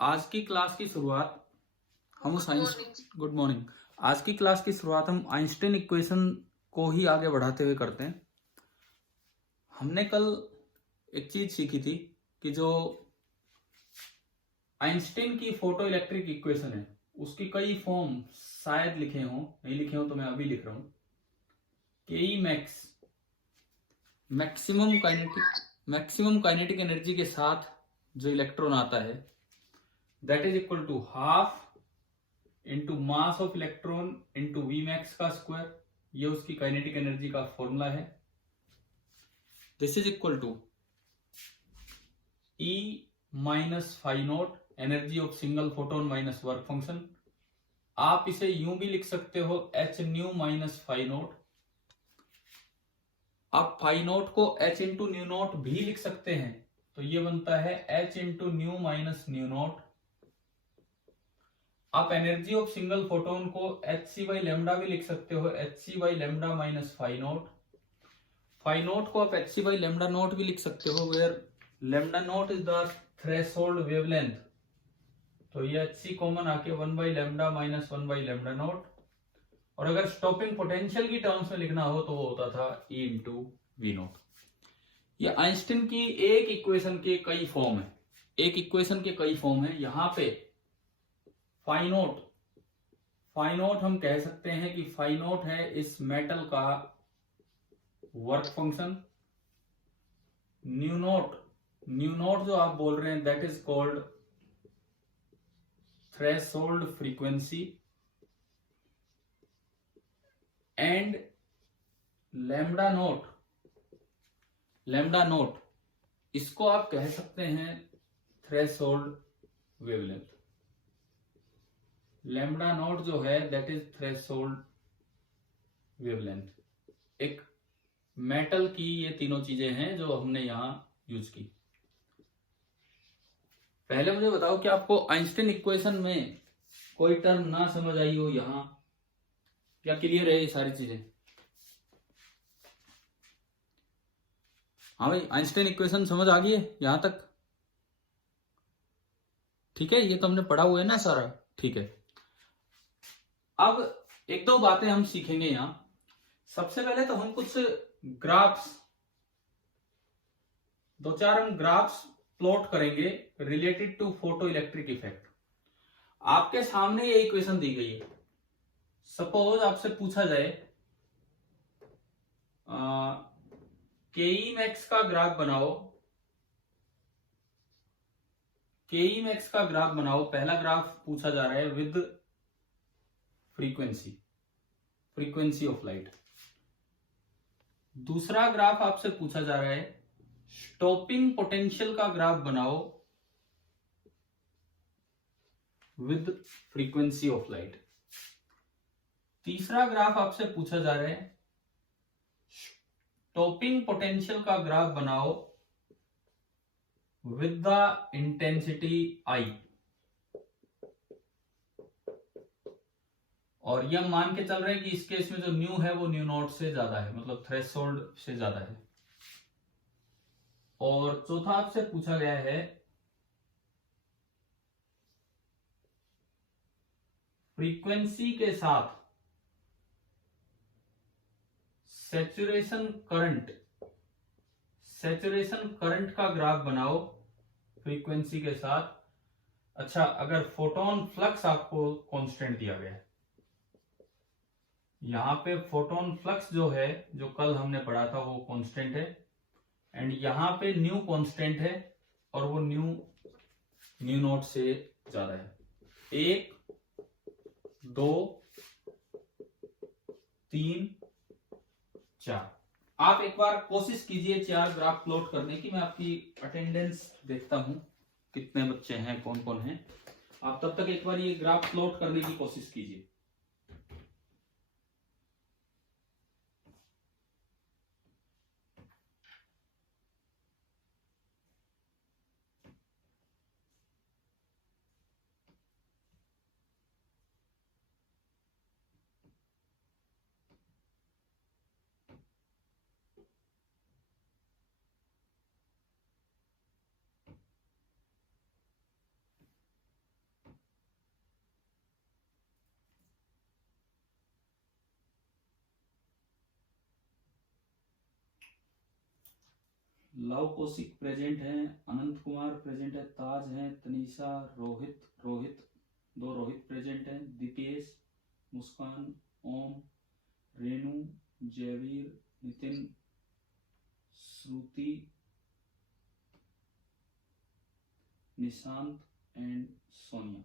आज की क्लास की शुरुआत हम गुड मॉर्निंग। Good morning. आज की क्लास की शुरुआत हम आइंस्टीन इक्वेशन को ही आगे बढ़ाते हुए करते हैं। हमने कल एक चीज सीखी थी कि जो आइंस्टीन की फोटो इलेक्ट्रिक इक्वेशन है उसकी कई फॉर्म शायद लिखे हों, नहीं लिखे हों तो मैं अभी लिख रहा हूं। K E max maximum kinetic energy के साथ जो इलेक्ट्रॉन आता है that is equal to half into mass of electron into V max का स्क्वायर। ये उसकी काइनेटिक एनर्जी का फॉर्मूला है। This is equal to E minus phi naught energy of single photon minus work function. आप इसे यूं भी लिख सकते हो H nu minus phi naught. आप फाई नोट को एच इंटू न्यू नोट भी लिख सकते हैं, तो ये बनता है H into nu minus nu naught. आप एनर्जी ऑफ सिंगल फोटोन को एच सी बाई लेमडा भी लिख सकते हो, H C by lambda minus phi naught. Phi naught को आप H C by lambda naught भी लिख सकते हो, where lambda naught is the threshold wavelength. तो ये एच सी कॉमन आके 1/λ माइनस 1/λ नोट। और अगर स्टॉपिंग पोटेंशियल की टर्म्स में लिखना हो तो वो होता था ई इंटू वी नोट। ये आइंस्टीन की एक इक्वेशन के कई फॉर्म है, एक इक्वेशन के कई फॉर्म है। यहां पे फाई नोट हम कह सकते हैं कि फाई नोट है इस मेटल का वर्क फंक्शन। न्यू नोट जो आप बोल रहे हैं that is called threshold frequency. And lambda note इसको आप कह सकते हैं थ्रेशोल्ड वेवलेंथ। लैम्डा नोट जो है दैट इज थ्रेशोल्ड वेवलेंथ। एक मेटल की ये तीनों चीजें हैं जो हमने यहां यूज की। पहले मुझे बताओ कि आपको आइंस्टीन इक्वेशन में कोई टर्म ना समझ आई हो यहां, क्या क्लियर है ये सारी चीजें? हाँ भाई, आइंस्टीन इक्वेशन समझ आ गई है यहां तक? ठीक है, ये तो हमने पढ़ा हुआ है ना सारा। ठीक है, अब एक दो बातें हम सीखेंगे यहां। सबसे पहले तो हम कुछ ग्राफ्स, दो चार हम ग्राफ्स प्लॉट करेंगे related to photoelectric effect. आपके सामने ये इक्वेशन दी गई है। सपोज आपसे पूछा जाए केई मैक्स का ग्राफ बनाओ, केई मैक्स का ग्राफ बनाओ। पहला ग्राफ पूछा जा रहा है विद फ्रीक्वेंसी ऑफ लाइट। दूसरा ग्राफ आपसे पूछा जा रहा है स्टॉपिंग पोटेंशियल का ग्राफ बनाओ विद फ्रीक्वेंसी ऑफ लाइट। तीसरा ग्राफ आपसे पूछा जा रहा है स्टॉपिंग पोटेंशियल का ग्राफ बनाओ विद द इंटेंसिटी आई। और ये हम मान के चल रहे हैं कि इस केस में जो न्यू है वो न्यू नॉट से ज्यादा है, मतलब थ्रेशोल्ड से ज्यादा है। और चौथा आपसे पूछा गया है फ्रीक्वेंसी के साथ सैचुरेशन करंट का ग्राफ बनाओ फ्रीक्वेंसी के साथ। अच्छा, अगर फोटोन फ्लक्स आपको कांस्टेंट दिया गया है, यहां पे फोटोन फ्लक्स जो है, जो कल हमने पढ़ा था वो कांस्टेंट है, एंड यहां पे न्यू कांस्टेंट है और वो न्यू नॉट से ज्यादा है। 1 2 3 4। आप एक बार कोशिश कीजिए 4 ग्राफ प्लॉट करने की। मैं आपकी अटेंडेंस देखता हूं कितने बच्चे हैं, कौन कौन हैं। आप तब तक एक बार ये ग्राफ प्लॉट करने की कोशिश कीजिए। लव कौशिक प्रेजेंट है, अनंत कुमार प्रेजेंट है, ताज है, तनीषा, रोहित दो रोहित प्रेजेंट है, दीपेश, मुस्कान, ओम, रेणु, जयवीर, नितिन, श्रुति, निशांत एंड सोनिया।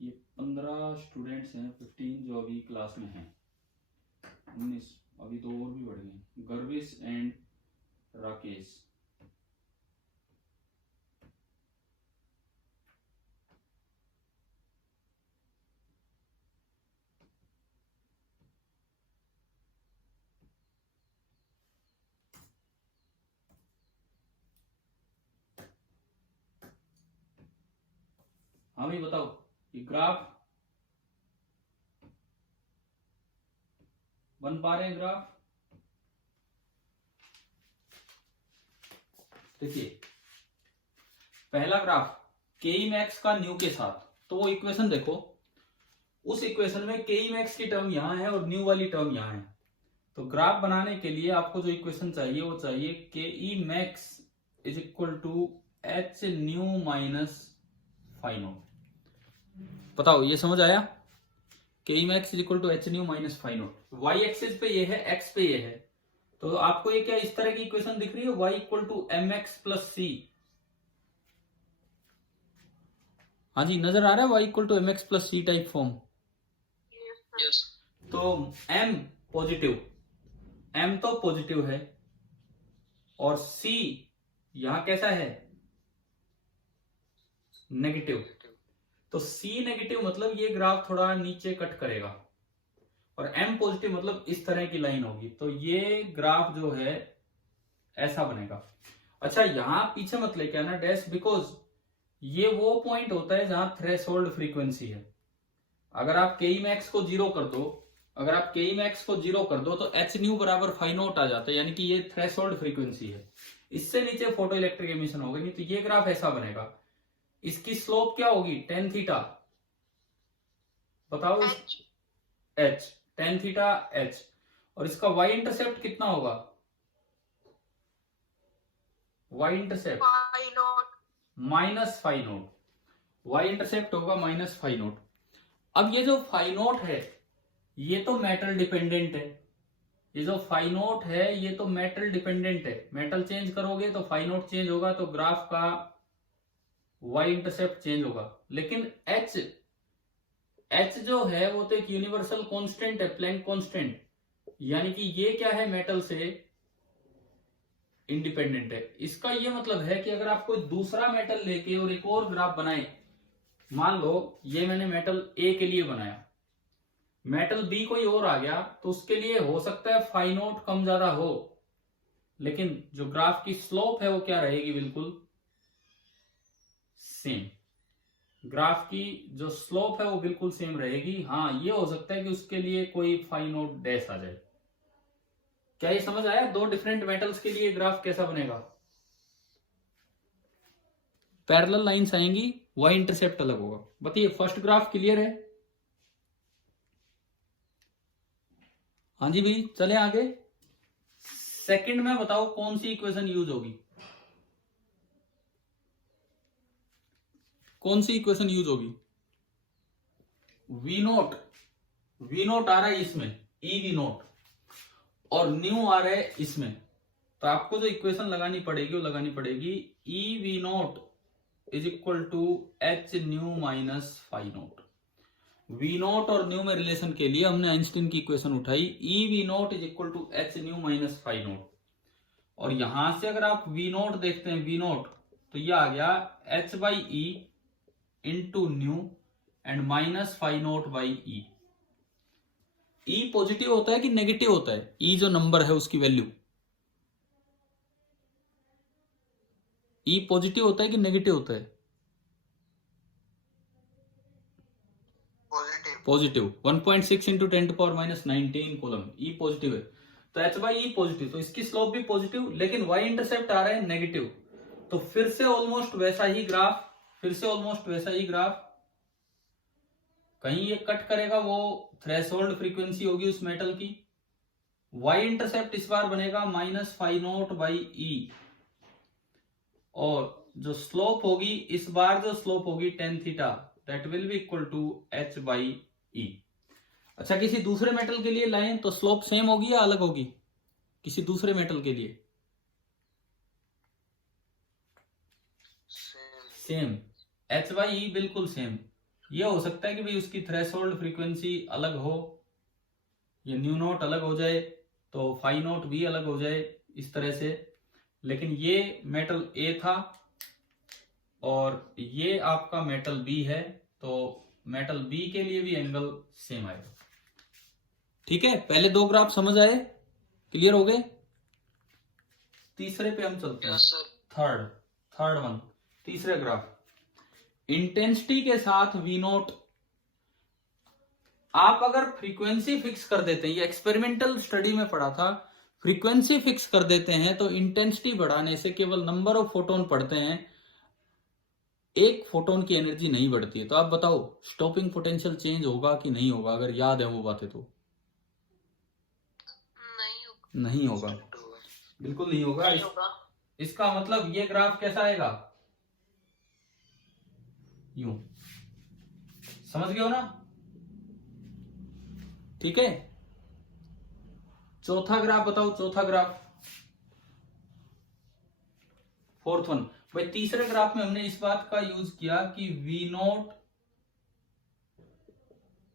ये 15 स्टूडेंट्स हैं, 15 जो अभी क्लास में हैं, 19 अभी 2 और भी बढ़ गए, गर्विश एंड राकेश। हाँ भाई बताओ, ये ग्राफ बन पा रहे हैं? ग्राफ देखिए, पहला ग्राफ के मैक्स का न्यू के साथ, तो वो इक्वेशन देखो, उस इक्वेशन में के मैक्स की टर्म यहां है और न्यू वाली टर्म यहां है। तो ग्राफ बनाने के लिए आपको जो इक्वेशन चाहिए वो चाहिए K max is equal to H nu minus phi naught. बताओ ये समझ आया? K max is equal to H nu minus phi naught. Y axis पे ये है, एक्स पे ये है, तो आपको ये क्या इस तरह की इक्वेशन दिख रही है? y equal to M X plus C. हाँ जी, नजर आ रहा है y equal to M X plus C type form? Yes. तो m पॉजिटिव, m तो पॉजिटिव है और c यहां कैसा है? नेगेटिव। तो c नेगेटिव मतलब ये ग्राफ थोड़ा नीचे कट करेगा, और m पॉजिटिव मतलब इस तरह की लाइन होगी। तो ये ग्राफ जो है ऐसा बनेगा। अच्छा, यहां पीछे मत लेके आना डैश, बिकॉज ये वो पॉइंट होता है जहां थ्रेशोल्ड फ्रीक्वेंसी है। अगर आप के मैक्स को जीरो कर दो, तो एच न्यू बराबर फाइव नोट आ जाता है, यानी कि ये थ्रेशोल्ड फ्रीक्वेंसी है। इससे नीचे फोटो इलेक्ट्रिक एमिशन होगा नहीं, तो ये ग्राफ ऐसा बनेगा। इसकी स्लोप क्या होगी? Ten theta. बताओ, एच टेन थीटा एच। और इसका वाई इंटरसेप्ट कितना होगा? Y intercept minus phi naught. Y intercept होगा माइनस फाइव नोट। अब ये जो फाइव नोट है ये तो मेटल डिपेंडेंट है, ये जो फाइव नोट है ये तो मेटल डिपेंडेंट है। मेटल चेंज करोगे तो फाइव नोट चेंज होगा, तो ग्राफ का वाई इंटरसेप्ट चेंज होगा। लेकिन एच जो है वो तो एक यूनिवर्सल कांस्टेंट है, प्लैंक कांस्टेंट, यानी कि ये क्या है? मेटल से इंडिपेंडेंट है। इसका ये मतलब है कि अगर आप कोई दूसरा मेटल लेके और एक और ग्राफ बनाए, मान लो ये मैंने मेटल ए के लिए बनाया, मेटल बी कोई और आ गया, तो उसके लिए हो सकता है फाइव नोट कम ज्यादा हो, लेकिन जो ग्राफ की स्लोप है वो क्या रहेगी? बिल्कुल सेम। ग्राफ की जो स्लोप है वो बिल्कुल सेम रहेगी। हाँ, ये हो सकता है कि उसके लिए कोई फाइव नोट डैश आ जाए। क्या ये समझ आया? दो डिफरेंट मेटल्स के लिए ग्राफ कैसा बनेगा? पैरेलल लाइंस आएंगी, वाई इंटरसेप्ट अलग होगा। बताइए, फर्स्ट ग्राफ क्लियर है? हाँ जी भाई, चले आगे। सेकंड में बताओ कौन सी इक्वेशन यूज होगी? कौन सी इक्वेशन यूज होगी? वी नोट आ रहा है इसमें, ई वी नोट, और न्यू आ रहा है इसमें। तो आपको जो इक्वेशन लगानी पड़ेगी वो लगानी पड़ेगी e V naught is equal to H nu minus phi naught. V naught और न्यू में रिलेशन के लिए हमने आइंस्टीन की इक्वेशन उठाई, e V naught is equal to H nu minus phi naught. और यहां से अगर आप वी नोट देखते हैं, वी नोट, तो ये आ गया H by E into new and minus phi note by E. E positive होता है कि नेगेटिव होता है? ई जो नंबर है उसकी वैल्यू, ई पॉजिटिव होता है कि नेगेटिव होता है? पॉजिटिव। 1.6 इंटू 10⁻⁻19 कॉलम, ई पॉजिटिव है। तो एच बाई ई पॉजिटिव, तो इसकी स्लोप भी पॉजिटिव, लेकिन वाई इंटरसेप्ट आ रहा है नेगेटिव। तो फिर से ऑलमोस्ट वैसा ही ग्राफ, कहीं ये कट करेगा, वो थ्रेशोल्ड फ्रीक्वेंसी होगी उस मेटल की, वाई इंटरसेप्ट इस बार बनेगा minus phi naught by E, और जो स्लोप होगी इस बार जो स्लोप होगी ten theta, that will be equal to H by E. अच्छा, किसी दूसरे मेटल के लिए लाएं तो स्लोप सेम होगी या अलग होगी? किसी दूसरे मेटल के लिए सेम, एच बाई ई बिल्कुल सेम। ये हो सकता है कि भाई उसकी थ्रेशोल्ड फ्रीक्वेंसी अलग हो, ये न्यू नोट अलग हो जाए तो फाई नोट भी अलग हो जाए इस तरह से, लेकिन ये मेटल ए था और ये आपका मेटल बी है, तो मेटल बी के लिए भी एंगल सेम आएगा। ठीक है, पहले दो ग्राफ समझ आए, क्लियर हो गए? तीसरे पे हम चलते हैं। थर्ड वन, तीसरे ग्राफ, इंटेंसिटी के साथ वी नोट। आप अगर फ्रीक्वेंसी फिक्स कर देते हैं, ये एक्सपेरिमेंटल स्टडी में पढ़ा था, फ्रीक्वेंसी फिक्स कर देते हैं तो इंटेंसिटी बढ़ाने से केवल नंबर ऑफ फोटोन पढ़ते हैं, एक फोटोन की एनर्जी नहीं बढ़ती है। तो आप बताओ स्टॉपिंग पोटेंशियल चेंज होगा कि नहीं होगा? अगर याद है वो बातें तो नहीं होगा, बिल्कुल नहीं होगा। इसका मतलब ये ग्राफ कैसा आएगा? यूं, समझ गए हो ना? ठीक है, चौथा ग्राफ बताओ, चौथा ग्राफ, फोर्थ वन। भाई तीसरे ग्राफ में हमने इस बात का यूज किया कि V naught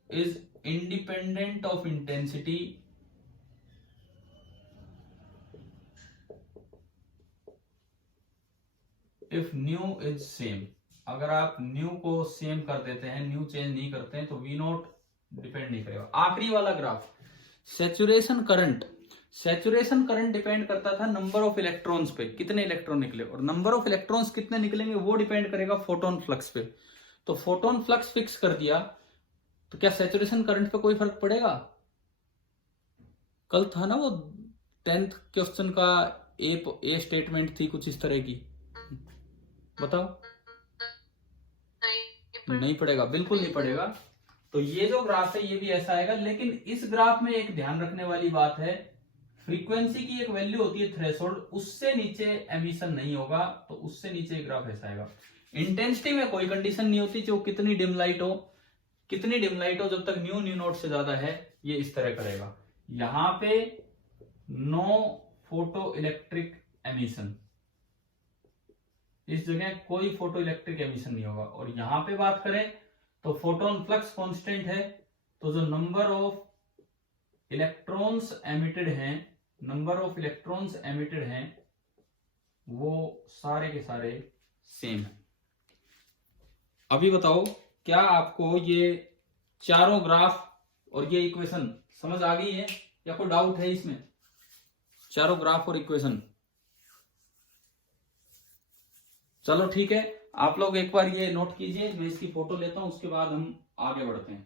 is independent of intensity if nu is same. अगर आप न्यू को सेम कर देते हैं, न्यू चेंज नहीं करते हैं, तो वी नोट डिपेंड नहीं करेगा। आखिरी वाला graph, saturation current. Saturation current depend करता था नंबर ऑफ इलेक्ट्रॉन्स पे, कितने इलेक्ट्रॉन निकले, और नंबर ऑफ इलेक्ट्रॉन्स कितने निकलेंगे वो डिपेंड करेगा फोटोन फ्लक्स पे। तो फोटोन फ्लक्स फिक्स कर दिया तो क्या सैचुरेशन करंट पे कोई फर्क पड़ेगा? कल था ना वो 10th क्वेश्चन का ए स्टेटमेंट थी कुछ इस तरह की, बताओ। नहीं पड़ेगा, बिल्कुल नहीं पड़ेगा। तो ये जो ग्राफ है ये भी ऐसा आएगा, लेकिन इस ग्राफ में एक ध्यान रखने वाली बात है, फ्रीक्वेंसी की एक वैल्यू होती है थ्रेशोल्ड, उससे नीचे एमिशन नहीं होगा, तो उससे नीचे ग्राफ ऐसा आएगा। इंटेंसिटी में कोई कंडीशन नहीं होती, जो कितनी डिम लाइट हो, कितनी डिम लाइट हो, जब तक न्यू नोट से ज्यादा है ये इस तरह करेगा। यहां पे नो फोटो इलेक्ट्रिक एमिशन, इस जगह कोई फोटो इलेक्ट्रिक एमिशन नहीं होगा। और यहां पे बात करें तो फोटोन फ्लक्स कांस्टेंट है, तो जो नंबर ऑफ इलेक्ट्रॉन्स एमिटेड हैं, नंबर ऑफ इलेक्ट्रॉन्स एमिटेड हैं वो सारे के सारे सेम है। अभी बताओ क्या आपको ये चारों ग्राफ और ये इक्वेशन समझ आ गई है या कोई डाउट है इसमें? चारों ग्राफ और इक्वेशन, चलो ठीक है, आप लोग एक बार ये नोट कीजिए, मैं इसकी फोटो लेता हूं, उसके बाद हम आगे बढ़ते हैं।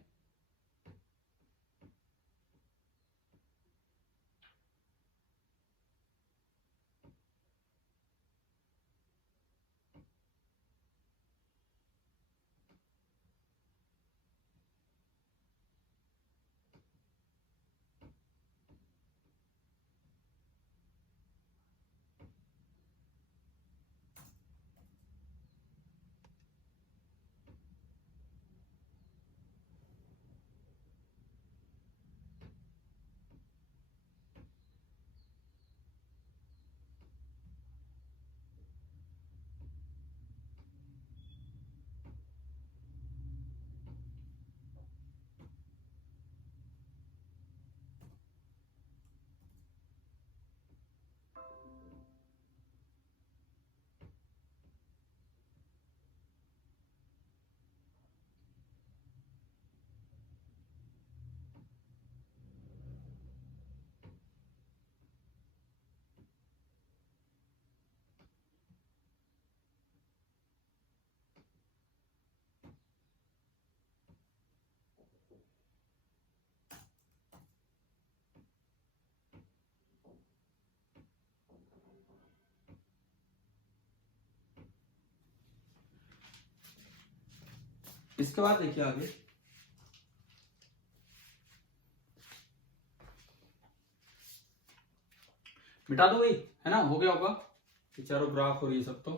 इसके बाद देखिए आगे, मिटा दो भाई, है ना, हो गया होगा ये चारों ग्राफ और ये सब। तो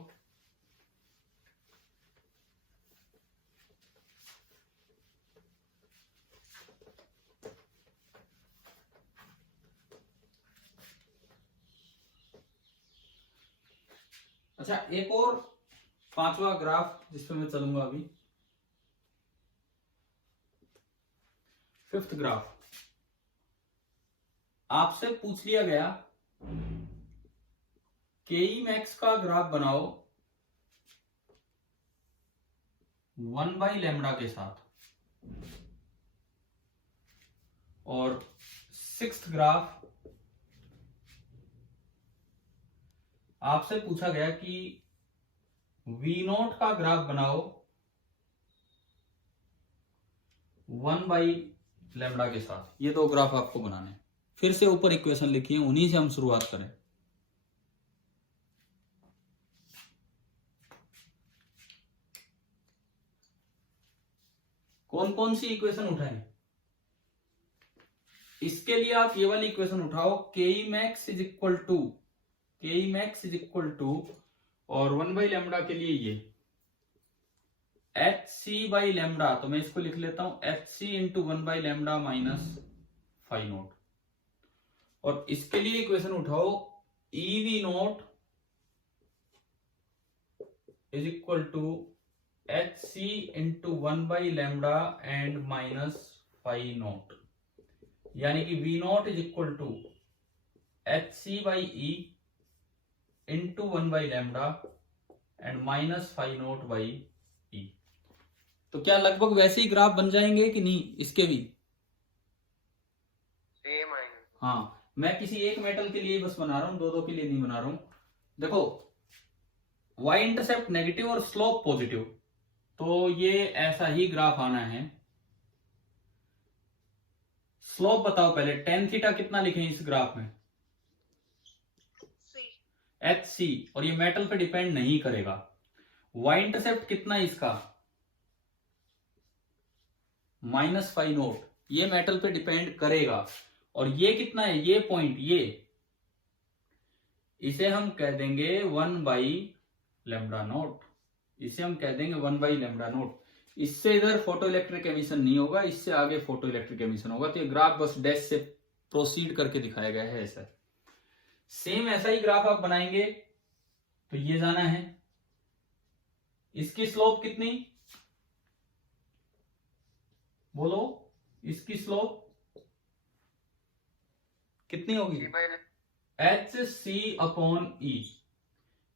अच्छा, एक और पांचवा ग्राफ जिसपे मैं चलूंगा अभी, फिफ्थ ग्राफ। आपसे पूछ लिया गया केई मैक्स का ग्राफ बनाओ 1/λ के साथ, और सिक्स्थ ग्राफ आपसे पूछा गया कि V0 का ग्राफ बनाओ 1/λ के साथ। ये दो ग्राफ आपको बनाने हैं। फिर से ऊपर इक्वेशन लिखी है, उन्हीं से हम शुरुआत करें। कौन कौन सी इक्वेशन उठाएं? इसके लिए आप ये वाली इक्वेशन उठाओ, के मैक्स इज इक्वल टू, और 1/λ के लिए ये hc/λ, तो मैं इसको लिख लेता हूं hc इंटू 1/λ माइनस φ0। और इसके लिए इक्वेशन उठाओ ev0 is equal to hc into 1/λ and minus φ0, यानी कि v0 is equal to hc/e into 1/λ and minus φ0/e। तो क्या लगभग वैसे ही ग्राफ बन जाएंगे कि नहीं इसके भी? सेम आएंगे। हाँ, मैं किसी एक मेटल के लिए बस बना रहा हूं, दो के लिए नहीं बना रहा हूं। देखो, y इंटरसेप्ट नेगेटिव और स्लोप पॉजिटिव, तो ये ऐसा ही ग्राफ आना है। स्लोप बताओ पहले, tan थीटा कितना लिखें इस ग्राफ में? hc, और ये मेटल पे डिपेंड नहीं करेगा। y इंटरसेप्ट कितना है इसका? माइनस φ0, ये मेटल पे डिपेंड करेगा। और ये कितना है? ये पॉइंट, ये इसे हम कह देंगे 1/λ0, इसे हम कह देंगे 1/λ0। इससे इधर फोटो इलेक्ट्रिक एमिशन नहीं होगा, इससे आगे फोटो इलेक्ट्रिक एमिशन होगा। तो ये ग्राफ बस डैश से प्रोसीड करके दिखाया गया है ऐसा। सेम ऐसा ही ग्राफ आप बनाएंगे तो ये जाना है। इसकी स्लोप कितनी बोलो? इसकी स्लोप कितनी होगी? hc/e।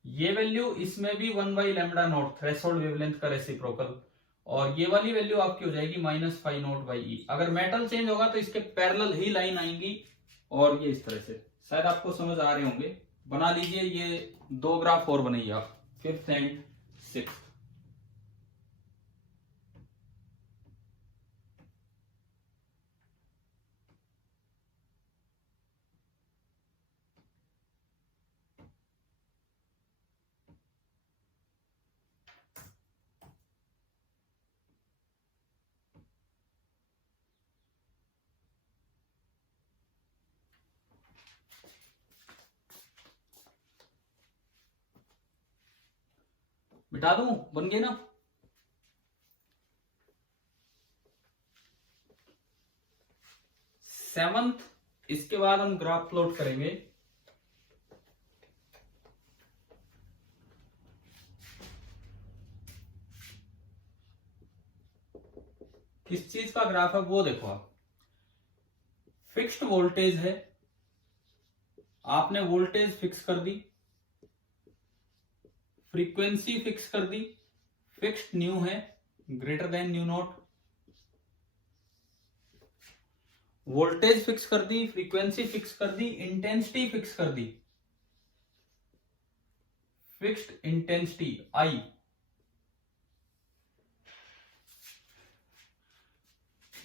ये वैल्यू इसमें भी 1/λ0, थ्रेशोल्ड वेवलेंथ का रेसिप्रोकल, और ये वाली वैल्यू आपकी हो जाएगी माइनस φ0/e। अगर मेटल चेंज होगा तो इसके पैरेलल ही लाइन आएंगी, और ये इस तरह से। शायद आपको समझ आ रहे होंगे। बना लीजिए, ये दो ग्राफ और बनाइए आप, फिफ्थ एंड सिक्स्थ। मिटा दूं? बन गए ना? सेवंथ, इसके बाद हम ग्राफ प्लॉट करेंगे। किस चीज का ग्राफ है वो देखो आप। फिक्स्ड वोल्टेज है, आपने वोल्टेज फिक्स कर दी, फ्रीक्वेंसी फिक्स कर दी, फिक्स्ड न्यू है greater than nu naught. Voltage fix कर दी, फ्रीक्वेंसी फिक्स कर दी, इंटेंसिटी फिक्स कर दी, fixed intensity I.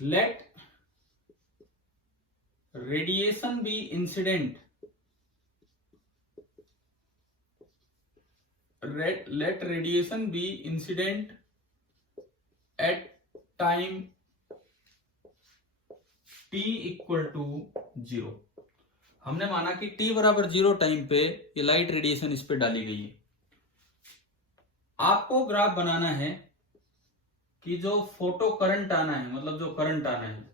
Let radiation be incident, let radiation be incident at time t equal to 0। हमने माना कि t बराबर 0 टाइम पे ये लाइट रेडिएशन इस पे डाली गई है। आपको ग्राफ बनाना है कि जो फोटो करंट आना है, मतलब जो करंट आना है,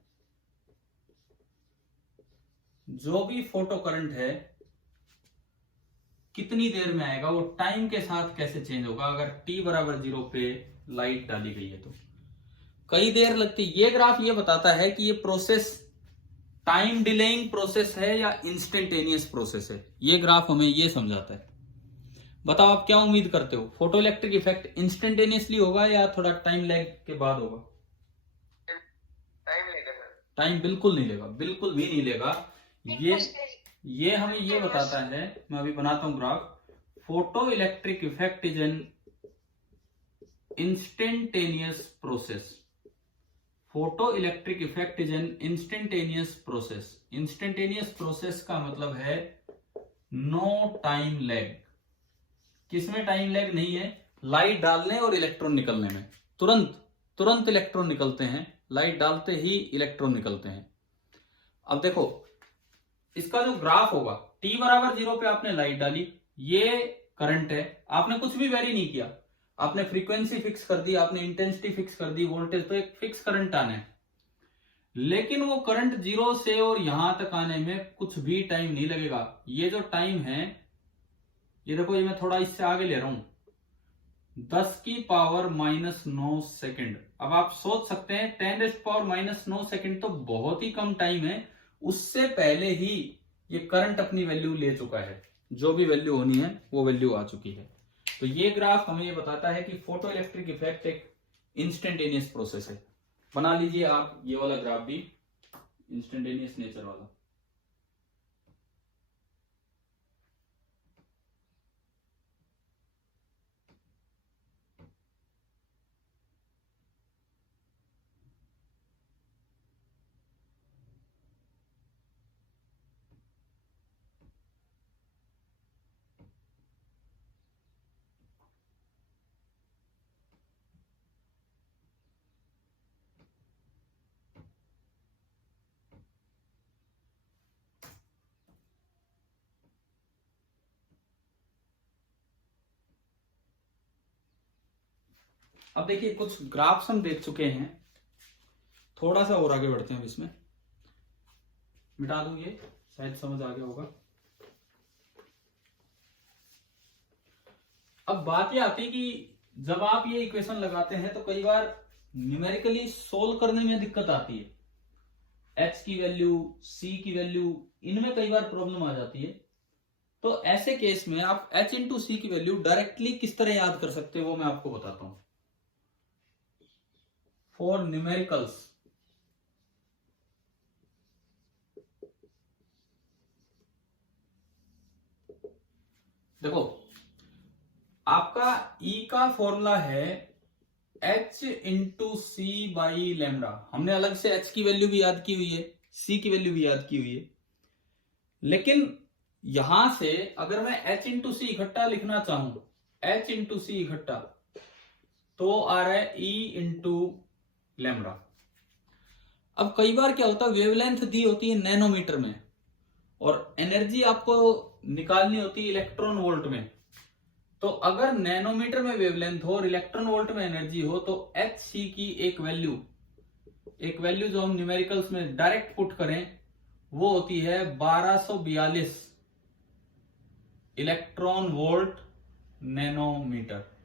जो भी फोटो करंट है कितनी देर में आएगा, वो टाइम के साथ कैसे चेंज होगा अगर t बराबर 0 पे लाइट डाली गई है तो कई देर लगती है। ये ग्राफ ये बताता है कि ये प्रोसेस टाइम डिलेइंग प्रोसेस है या इंस्टेंटेनियस प्रोसेस है। ये ग्राफ हमें ये समझाता है। बताओ आप क्या उम्मीद करते हो, फोटो इलेक्ट्रिक इफेक्ट इंस्टेंटेनियसली होगा या थोड़ा टाइम लैग के बाद होगा? टाइम लेगा सर। टाइम बिल्कुल नहीं लेगा, बिल्कुल भी नहीं लेगा। ये हमें ये बताता है, मैं अभी बनाता हूं graph. Photo electric effect is an instantaneous process. Photo electric effect is an instantaneous process. Instantaneous process का मतलब है नो टाइम लैग। किसमें टाइम लैग नहीं है? लाइट डालने और इलेक्ट्रॉन निकलने में। तुरंत इलेक्ट्रॉन निकलते हैं, लाइट डालते ही इलेक्ट्रॉन निकलते हैं। अब देखो इसका जो ग्राफ होगा, t बराबर 0 पे आपने लाइट डाली, ये करंट है, आपने कुछ भी वेरी नहीं किया, आपने फ्रीक्वेंसी फिक्स कर दी, आपने इंटेंसिटी फिक्स कर दी, वोल्टेज, तो एक फिक्स करंट आना है। लेकिन वो करंट 0 से और यहां तक आने में कुछ भी टाइम नहीं लगेगा। ये जो टाइम है, ये देखो, ये मैं थोड़ा इससे आगे ले रहा हूं, 10 की पावर -9 सेकंड। अब आप सोच सकते हैं 10 पावर -9 सेकंड तो बहुत ही कम टाइम है। उससे पहले ही ये करंट अपनी वैल्यू ले चुका है, जो भी वैल्यू होनी है वो वैल्यू आ चुकी है। तो ये ग्राफ हमें ये बताता है कि फोटो इलेक्ट्रिक इफेक्ट एक इंस्टेंटेनियस प्रोसेस है। बना लीजिए आप ये वाला ग्राफ भी इंस्टेंटेनियस नेचर वाला। अब देखिए कुछ ग्राफ्स हम देख चुके हैं, थोड़ा सा और आगे बढ़ते हैं। इसमें मिटा दूं, ये शायद समझ आ गया होगा। अब बात ये आती है कि जब आप ये इक्वेशन लगाते हैं तो कई बार न्यूमेरिकली सोल्व करने में दिक्कत आती है। h की वैल्यू, c की वैल्यू, इनमें कई बार प्रॉब्लम आ जाती है। तो ऐसे केस में आप h इंटू सी की वैल्यू डायरेक्टली किस तरह याद कर सकते हो वो मैं आपको बताता हूं। फॉर न्यूमेरिकल्स, देखो आपका E का फॉर्मूला है h into c by lambda. हमने अलग से h की वैल्यू भी याद की हुई है, c की वैल्यू भी याद की हुई है। लेकिन यहां से अगर मैं h इंटू सी इकट्ठा लिखना चाहूं, h इंटू सी इकट्ठा, तो आ रहा है E इंटू लैम्डा। अब कई बार क्या होता है, वेवलेंथ दी होती है नैनोमीटर में और एनर्जी आपको निकालनी होती है इलेक्ट्रॉन वोल्ट में। तो अगर नैनोमीटर में वेवलेंथ हो और इलेक्ट्रॉन वोल्ट में एनर्जी हो तो एच सी की एक वैल्यू जो हम न्यूमेरिकल्स में डायरेक्ट पुट करें वो होती है 1242 इलेक्ट्रॉन वोल्ट नैनोमीटर।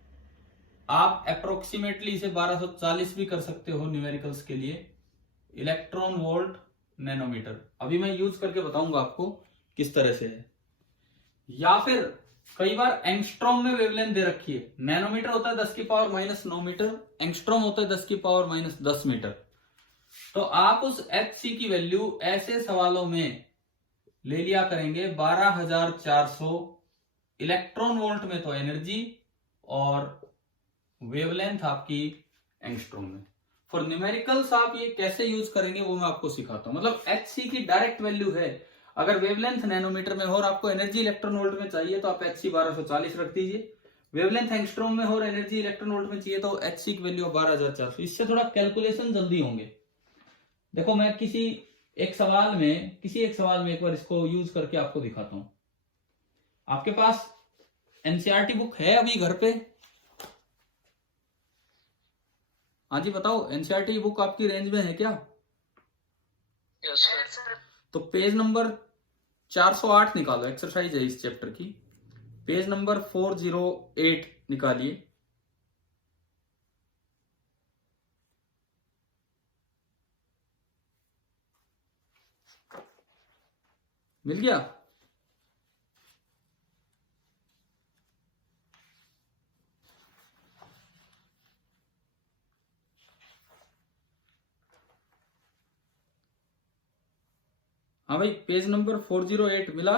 आप अप्रोक्सीमेटली इसे 1240 भी कर सकते हो न्यूमेरिकल्स के लिए, इलेक्ट्रॉन वोल्ट नैनोमीटर। अभी मैं यूज करके बताऊंगा आपको किस तरह से है। या फिर कई बार एंगस्ट्रॉम में वेवलेंथ दे रखी है, नैनोमीटर होता है 10 की पावर -9 मीटर, एंगस्ट्रॉम होता है 10 की पावर -10 मीटर। तो आप उस एच सी की वैल्यू ऐसे सवालों में ले लिया करेंगे 12400 इलेक्ट्रॉन वोल्ट में तो एनर्जी और वेवलेंथ आपकी एंगस्ट्रॉम में। फॉर न्यूमेरिकल्स आप ये कैसे यूज करेंगे वो मैं आपको सिखाता हूं। मतलब एच सी की डायरेक्ट वैल्यू है, अगर वेवलेंथ नैनोमीटर में हो और आपको एनर्जी इलेक्ट्रॉन वोल्ट में चाहिए तो आप एच सी 1240 रख दीजिए। वेवलेंथ एंगस्ट्रॉम में हो और एनर्जी इलेक्ट्रॉन वोल्ट में चाहिए तो एच सी की वैल्यू 12400। इससे थोड़ा कैलकुलेशन जल्दी होंगे। देखो मैं किसी एक सवाल में, किसी एक सवाल में एक बार इसको यूज करके आपको दिखाता हूं। आपके पास एनसीईआरटी बुक है अभी घर पे? हाँ जी बताओ, एनसीईआरटी बुक आपकी रेंज में है क्या? Yes sir. तो पेज नंबर 408 निकालो, एक्सरसाइज है इस चैप्टर की। पेज नंबर 408 निकालिए। मिल गया? हाँ भाई, पेज नंबर 408 मिला?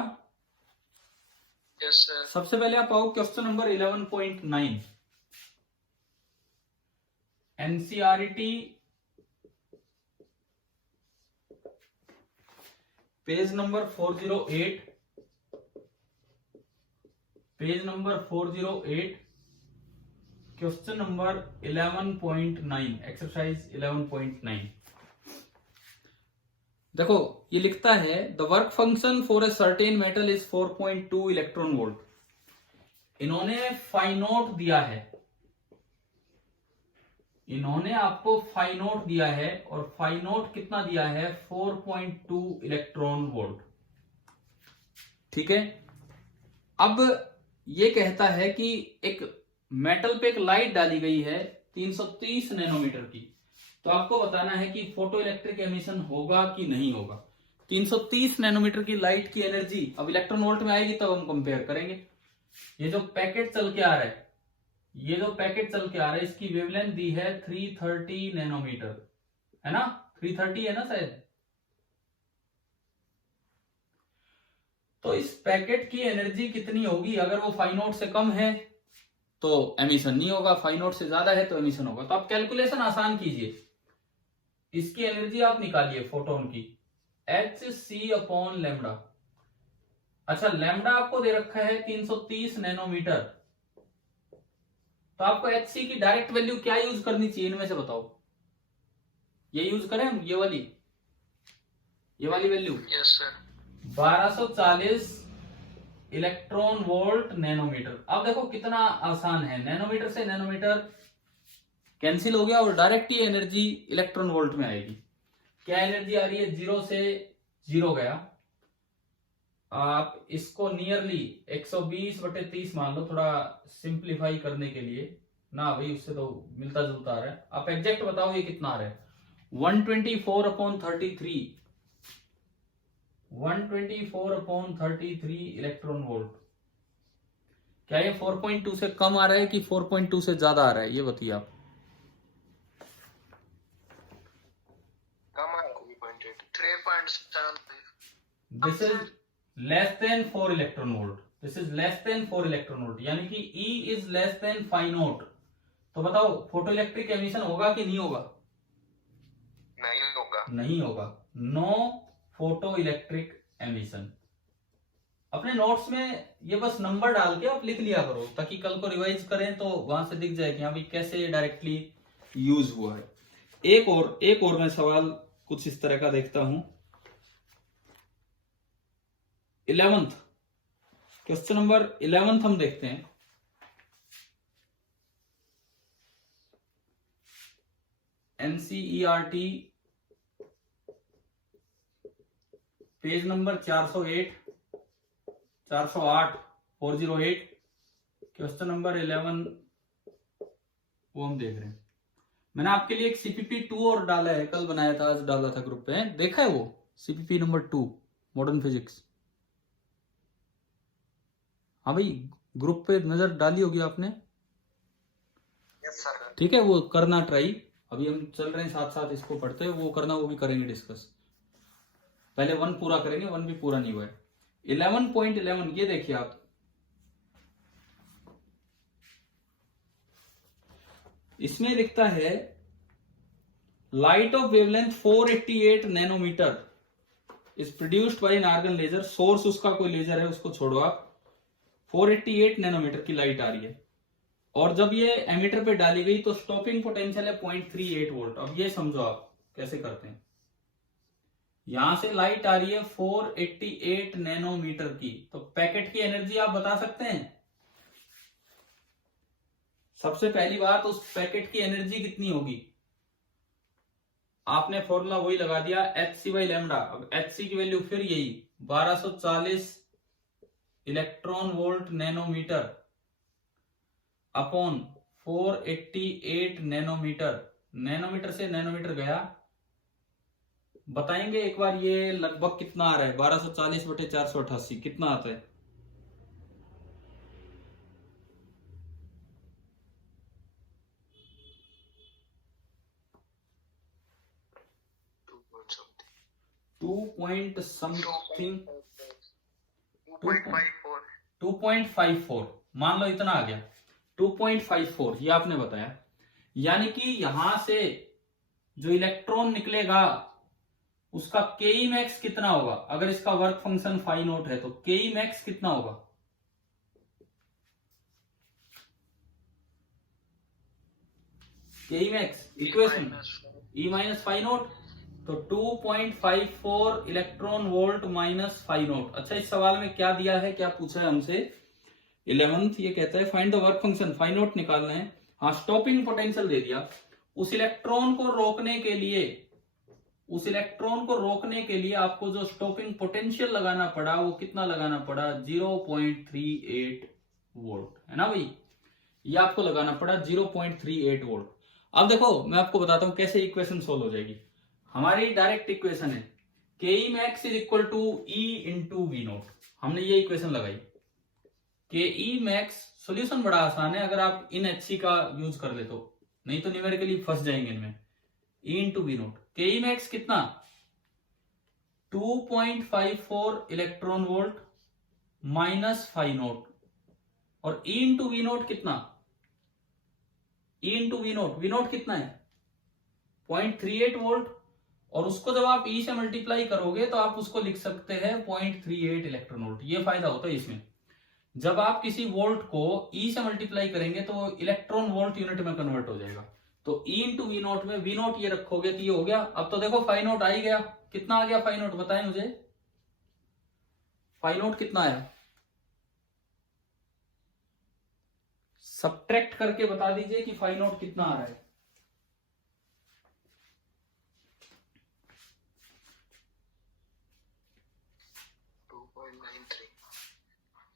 Yes sir. सबसे पहले आप आओ question number 11.9। NCERT page number 408, page number 408, question number 11.9, exercise 11.9। देखो ये लिखता है the work function for a certain metal is 4.2 electron volt. इन्होंने फाई नोट दिया है, इन्होंने आपको फाई नोट दिया है, और फाई नोट कितना दिया है? 4.2 इलेक्ट्रॉन वोल्ट। ठीक है, अब ये कहता है कि एक मेटल पे एक लाइट डाली गई है 330 नैनोमीटर की, तो आपको बताना है कि फोटो इलेक्ट्रिक एमिशन होगा कि नहीं होगा। 330 नैनोमीटर की लाइट की एनर्जी अब इलेक्ट्रॉन वोल्ट में आएगी, तब हम कंपेयर करेंगे। ये जो पैकेट चल के आ रहा है, ये जो पैकेट चल के आ रहा है, इसकी वेवलेंथ दी है 330 नैनोमीटर, है ना? 330 है ना शायद। तो इस पैकेट की एनर्जी कितनी होगी? अगर वो फाई नोट से कम है तो एमिशन नहीं होगा, फाई नोट से ज्यादा है तो एमिशन होगा। तो आप कैलकुलेशन आसान कीजिए, इसकी एनर्जी आप निकालिए फोटोन की, hc/λ। अच्छा, लैम्डा आपको दे रखा है 330 नैनोमीटर, तो आपको hc की डायरेक्ट वैल्यू क्या यूज करनी चाहिए? इनमें से बताओ। ये यूज करें हम, ये वाली value? Yes sir. 1240 electron volt nanometre. अब देखो कितना आसान है, नैनोमीटर से नैनोमीटर कैंसिल हो गया और डायरेक्ट ही एनर्जी इलेक्ट्रॉन वोल्ट में आएगी। क्या एनर्जी आ रही है? 0 से 0 गया, आप इसको नियरली 120/30 मान लो, थोड़ा सिंप्लीफाई करने के लिए ना भाई, उससे तो मिलता जुलता आ रहा है। आप एग्जैक्ट बताओ ये कितना आ रहा है? 124/33, 124/33 इलेक्ट्रॉन वोल्ट। क्या ये 4.2 से कम आ रहा है कि 4.2 से ज्यादा आ रहा है? ये बताइए आप। कम है 3.7। This is less than 4 electron volt, this is less than 4 electron volt, यानी कि E is less than phi naught. तो बताओ फोटो इलेक्ट्रिक एमिशन होगा कि नहीं होगा? नहीं होगा। नहीं होगा, नो फोटो इलेक्ट्रिक एमिशन। अपने नोट्स में ये बस नंबर डाल के आप लिख लिया करो, ताकि कल को रिवाइज करें तो वहां से दिख जाए कि हाँ भाई कैसे डायरेक्टली यूज हुआ है। एक और मैं सवाल कुछ इस तरह का देखता हूं। 11th क्वेश्चन नंबर 11 हम देखते हैं। NCERT page number 408, 408, 408, question number 11 वो हम देख रहे हैं। मैंने आपके लिए एक सीपीपी 2 और डाला है, कल बनाया था, आज डाला था ग्रुप पे, देखा है वो सीपीपी नंबर 2 मॉडर्न फिजिक्स? हाँ भाई, ग्रुप पे नजर डाली होगी आपने। Yes sir. ठीक है, वो करना ट्राई। अभी हम चल रहे हैं साथ साथ इसको पढ़ते हैं, वो करना, वो भी करेंगे डिस्कस। पहले 1 पूरा करेंगे, 1 भी पूरा नहीं हुआ है। 11.11 ये देखिए आप, इसमें लिखता है light of wavelength 488 nanometre is produced by an argon laser. Source उसका कोई लेजर है, उसको छोड़ो आप। 488 नैनोमीटर की लाइट आ रही है, और जब ये एमीटर पे डाली गई तो स्टॉपिंग पोटेंशियल है 0.38 वोल्ट। अब ये समझो आप कैसे करते हैं। यहां से लाइट आ रही है 488 नैनोमीटर की, तो पैकेट की एनर्जी आप बता सकते हैं? सबसे पहली बात, उस पैकेट की एनर्जी कितनी होगी? आपने फॉर्मूला वही लगा दिया, एच सी बाई लैम्डा। अब एच सी की वैल्यू फिर यही 1240 electron volt nanometre upon 488 nanometre. Nanometre से नैनोमीटर गया, बताएंगे एक बार ये लगभग कितना आ रहा है? 1240 बटे 488 कितना आता है? टू पॉइंट समथिंग 2.54 2.54, मान लो इतना आ गया 2.54, ये आपने बताया। यानी कि यहां से जो इलेक्ट्रॉन निकलेगा उसका केई मैक्स कितना होगा? अगर इसका वर्क फंक्शन फाई नोट है तो केई मैक्स कितना होगा? KE max equation E minus phi naught, तो 2.54 electron volt minus phi naught. अच्छा, इस सवाल में क्या दिया है, क्या पूछा है हमसे? 11th ये कहता है find the work function, phi naught निकालना है। हाँ, स्टॉपिंग पोटेंशियल दे दिया। उस इलेक्ट्रॉन को रोकने के लिए आपको जो स्टॉपिंग पोटेंशियल लगाना पड़ा वो कितना लगाना पड़ा? 0.38 वोल्ट, है ना भाई? ये आपको लगाना पड़ा 0.38 वोल्ट। अब देखो मैं आपको बताता हूं कैसे इक्वेशन सोल्व हो जाएगी। हमारी डायरेक्ट इक्वेशन है K E max is equal to E into V naught. हमने ये इक्वेशन लगाई। के ई मैक्स सोल्यूशन बड़ा आसान है अगर आप इन एच सी का यूज कर ले तो, नहीं तो न्यूमेरिकली फंस जाएंगे इनमें। ई इंटू वी नोट, के ई मैक्स कितना? 2.54 electron volt minus phi naught, और ई इंटू वी नोट कितना? ई इंटू वी नोट कितना है? 0.38 वोल्ट, और उसको जब आप ई से मल्टीप्लाई करोगे तो आप उसको लिख सकते हैं 0.38 इलेक्ट्रॉन वोल्ट। ये फायदा होता है इसमें, जब आप किसी वोल्ट को ई से मल्टीप्लाई करेंगे तो इलेक्ट्रॉन वोल्ट यूनिट में कन्वर्ट हो जाएगा। तो ई इंटू वी नोट में वी नोट ये रखोगे तो ये हो गया। अब तो देखो फाई नोट आ ही गया। कितना आ गया फाई नोट, बताएं मुझे? फाई नोट कितना आया? सब्ट्रैक्ट करके बता दीजिए कि फाई नोट कितना आ रहा है।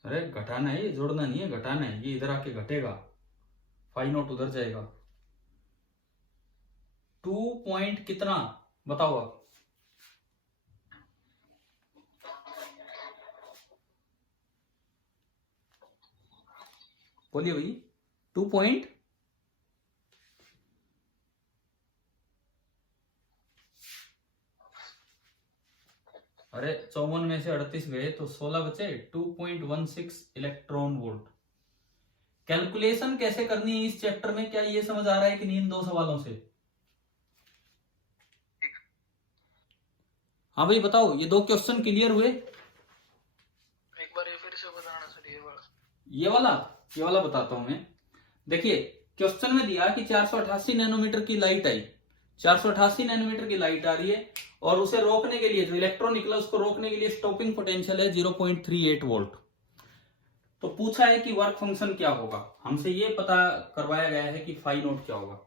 अरे घटाना है, ये जोड़ना नहीं है, घटाना है। ये इधर आके घटेगा, फाई नोट उधर जाएगा। 2 पॉइंट कितना बताओ आप? बोलिए भाई। 2 पॉइंट, अरे 54 में से 38 गए तो 16 बचे। 2.16 इलेक्ट्रॉन वोल्ट। कैलकुलेशन कैसे करनी है इस चैप्टर में, क्या ये समझ आ रहा है कि नहीं इन दो सवालों से? हाँ भाई बताओ, ये दो क्वेश्चन क्लियर हुए? एक बार ये फिर से बताना सर। ये वाला बताता हूं मैं। देखिए क्वेश्चन में दिया कि 488 नैनोमीटर की लाइट आई, 488 नैनोमीटर की लाइट आ रही है, और उसे रोकने के लिए जो इलेक्ट्रॉन निकला उसको रोकने के लिए स्टॉपिंग पोटेंशियल है 0.38 वोल्ट। तो पूछा है कि वर्क फंक्शन क्या होगा। हमसे ये पता करवाया गया है कि फाई नोट क्या होगा।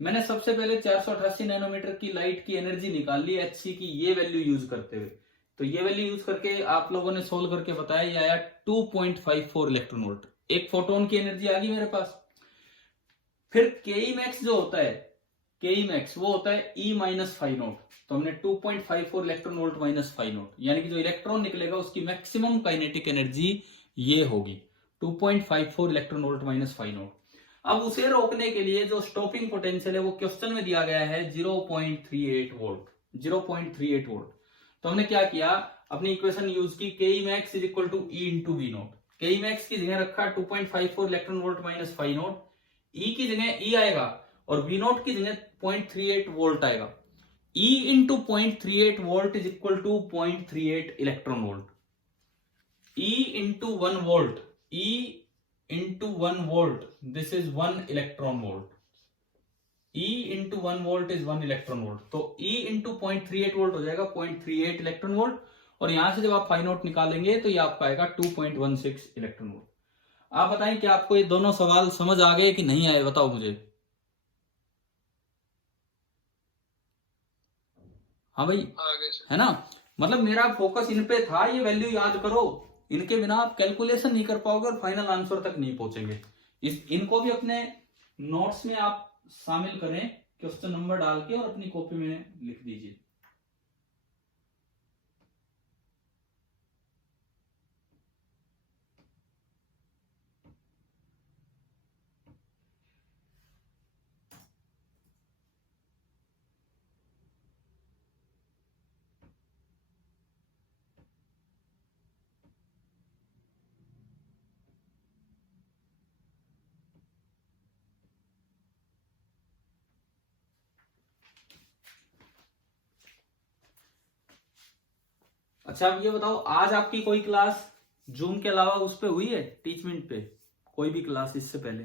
मैंने सबसे पहले 488 नैनोमीटर की लाइट की एनर्जी निकाल ली एच सी की, ये वैल्यू यूज करते हुए। तो ये वैल्यू यूज करके आप लोगों ने सोल्व करके बताया, ये आया 2.54 इलेक्ट्रॉन वोल्ट। एक फोटोन की एनर्जी आ गई मेरे पास। फिर के मैक्स जो होता है, के मैक्स वो होता है ई माइनस फाई नोट। तो हमने 2.54 electron volt minus phi naught, यानी कि जो इलेक्ट्रॉन निकलेगा उसकी मैक्सिमम काइनेटिक एनर्जी ये होगी 2.54 electron volt minus phi naught. अब उसे रोकने के लिए जो स्टॉपिंग पोटेंशियल है वो क्वेश्चन में दिया गया है 0.38 वोल्ट। 0.38 वोल्ट। तो हमने क्या किया, अपनी इक्वेशन यूज की, K max is equal to E into V naught. K max की जगह रखा 2.54 electron volt minus phi naught, E की जगह ई आएगा और वी नोट की जगह 0.38 वोल्ट आएगा। E into 0.38 volt is equal to 0.38 electron volt. E into 1 volt, E into 1 volt, this is 1 electron volt. E into 1 volt is 1 electron volt, तो E into 0.38 volt हो जाएगा 0.38 इलेक्ट्रॉन वोल्ट, और यहां से जब आप फाई नोट निकालेंगे तो ये आपका आएगा 2.16 इलेक्ट्रॉन वोल्ट। आप बताएं कि आपको ये दोनों सवाल समझ आ गए कि नहीं आए, बताओ मुझे। हाँ भाई, आगे से है ना, मतलब मेरा फोकस इन पे था, ये वैल्यू याद करो, इनके बिना आप कैलकुलेशन नहीं कर पाओगे और फाइनल आंसर तक नहीं पहुंचेंगे। इनको भी अपने नोट्स में आप शामिल करें, क्वेश्चन नंबर डाल के और अपनी कॉपी में लिख दीजिए। अच्छा, अब ये बताओ, आज आपकी कोई क्लास जूम के अलावा उस पे हुई है, टीचमेंट पे कोई भी क्लास इससे पहले?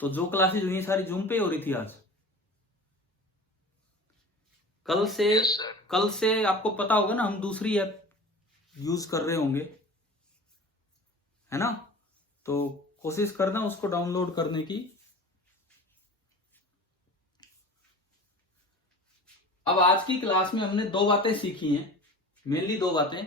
तो जो क्लासेस हुई सारी जूम पे हो रही थी आज? कल से आपको पता होगा ना, हम दूसरी ऐप यूज कर रहे होंगे, है ना, तो कोशिश करना उसको डाउनलोड करने की। अब आज की क्लास में हमने दो बातें सीखी हैं, मेनली दो बातें।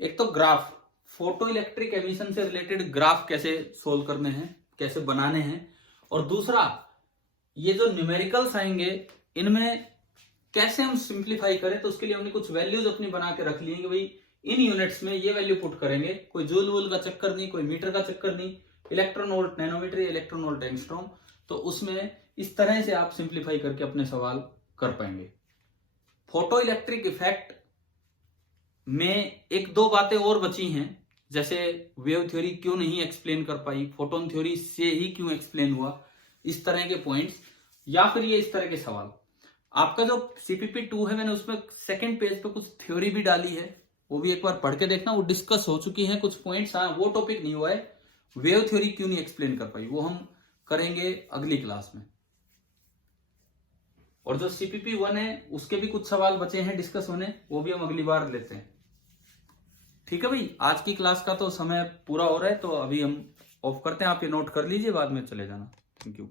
एक तो ग्राफ, फोटो इलेक्ट्रिक एमिशन से रिलेटेड ग्राफ कैसे सोल्व करने हैं, कैसे बनाने हैं, और दूसरा ये जो न्यूमेरिकल्स आएंगे इनमें कैसे हम सिंप्लीफाई करें। तो उसके लिए हमने कुछ वैल्यूज अपनी बना के रख ली है कि भाई इन यूनिट्स में ये वैल्यू पुट करेंगे, कोई जूल वूल का चक्कर नहीं, कोई मीटर का चक्कर नहीं, electron volt nanometre, electron volt angstrom. तो उसमें इस तरह से आप सिंप्लीफाई करके अपने सवाल कर पाएंगे। फोटो इलेक्ट्रिक इफेक्ट में एक दो बातें और बची हैं, जैसे वेव थ्योरी क्यों नहीं एक्सप्लेन कर पाई, फोटोन थ्योरी से ही क्यों एक्सप्लेन हुआ, इस तरह के पॉइंट्स, या फिर ये इस तरह के सवाल। आपका जो सीपीपी 2 है, मैंने उसमें सेकंड पेज पे कुछ थ्योरी भी डाली है, वो भी एक बार पढ़ के देखना, वो डिस्कस हो चुकी है कुछ पॉइंट्स। हाँ, वो टॉपिक नहीं हुआ है, वेव थ्योरी क्यों नहीं एक्सप्लेन कर पाई, वो हम करेंगे अगली क्लास में। और जो सीपीपी 1 है उसके भी कुछ सवाल बचे हैं डिस्कस होने, वो भी हम अगली बार लेते हैं। ठीक है भाई, आज की क्लास का तो समय पूरा हो रहा है, तो अभी हम ऑफ करते हैं। आप ये नोट कर लीजिए, बाद में चले जाना। Thank you.